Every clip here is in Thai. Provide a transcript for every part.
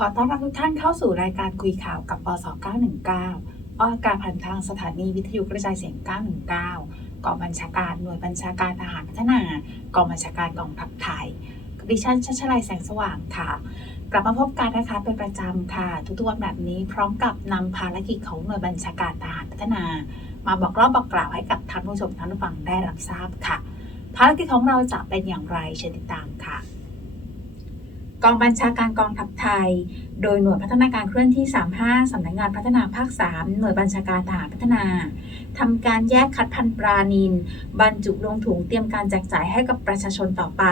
ขอต้อนรับทุกท่านเข้าสู่รายการคุยข่าวกับปส919ออกอากาศผ่านทางสถานีวิทยุกระจายเสียง 919 กองบัญชาการหน่วยบัญชาการทหารพัฒนากองบัญชาการกองทัพไทยดิฉันชัชลัยแสงสว่างค่ะ กลับมาพบกันนะคะเป็นประจำค่ะ ทุกๆวันแบบนี้พร้อมกับนำภารกิจของหน่วยบัญชาการทหารพัฒนา มาบอกเล่าบอกกล่าวให้กับท่านผู้ชมท่านผู้ฟังได้รับทราบค่ะ ภารกิจของเราจะเป็นอย่างไรเชิญติดตามค่ะ กองบัญชาการกองทัพไทย โดยหน่วยพัฒนาการเคลื่อนที่ 35 สำนักงานพัฒนาภาค 3 หน่วยบัญชาการทหารพัฒนาทำการแยกคัดพันธุ์ปลานิลบรรจุลงถุงเตรียมการแจกจ่ายให้กับประชาชนต่อไป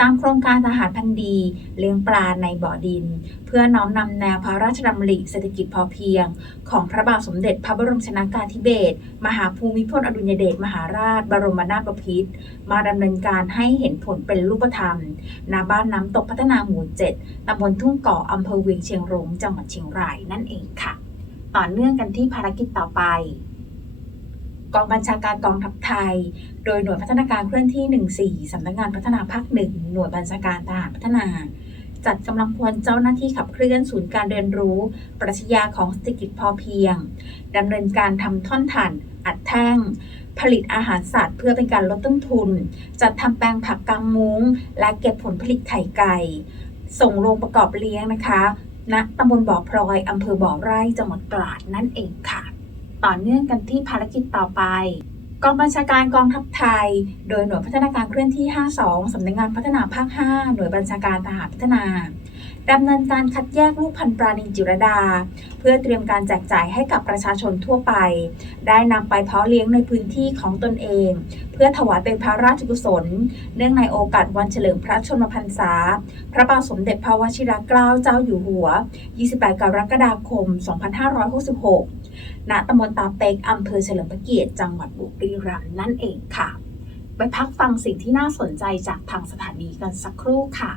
ตามโครงการทหารพันธุ์ดี เลี้ยงปลาในบ่อดิน เพื่อน้อมนำแนวพระราชดำริเศรษฐกิจพอเพียง ของพระบาทสมเด็จพระบรมชนากาธิเบศรมหาภูมิพลอดุลยเดชมหาราช บรมนาถบพิตรมาดำเนินการให้เห็นผลเป็นรูปธรรมณบ้านน้ำตกพัฒนาหมู่ 7ตำบลทุ่งเก่ออำเภอเวียงเชียงรุ้งจังหวัดเชียงรายนั่นเองค่ะ ต่อเนื่องกันที่ภารกิจต่อไปกองบัญชาการกองทัพไทย โดยหน่วยพัฒนาการเคลื่อนที่ 14 สำนักงานพัฒนาภาคหนึ่งหน่วยบัญชาการทหารพัฒนา จัดกำลังพลเจ้าหน้าที่ขับเคลื่อนศูนย์การเรียนรู้ ปรัชญาของเศรษฐกิจพอเพียงดำเนินการทำท่อนถ่าน อัดแท่ง ผลิตอาหารสัตว์เพื่อเป็นการลดต้นทุน จัดทำแปลงผักกางมุ้ง และเก็บผลผลิตไข่ไก่ ส่งโรงประกอบเลี้ยงนะคะณตำบลบ่อพลอยอำเภอบ่อไร่จังหวัดตราดนั่นเองค่ะ ต่อเนื่องกันที่ภารกิจต่อไปกองบัญชาการกองทัพไทย โดยหน่วยพัฒนาการเคลื่อนที่ 52 สำนักงานพัฒนาภาค 5 หน่วยบัญชาการทหารพัฒนา ดำเนินการคัดแยกลูกพันธุ์ปลานิลจิรดา เพื่อเตรียมการแจกจ่ายให้กับประชาชนทั่วไป ได้นำไปเพาะเลี้ยงในพื้นที่ของตนเอง เพื่อถวายเป็นพระราชกุศล เนื่องในโอกาสวันเฉลิมพระชนมพรรษา พระบาทสมเด็จพระวชิรเกล้าเจ้าอยู่หัว 28 กรกฎาคม 2566 ณ ตำบลตาเต็กอำเภอเฉลิมพระเกียรติจังหวัดบุรีรัมย์นั่นเองค่ะ ไปพักฟังสิ่งที่น่าสนใจจากทางสถานีกันสักครู่ค่ะ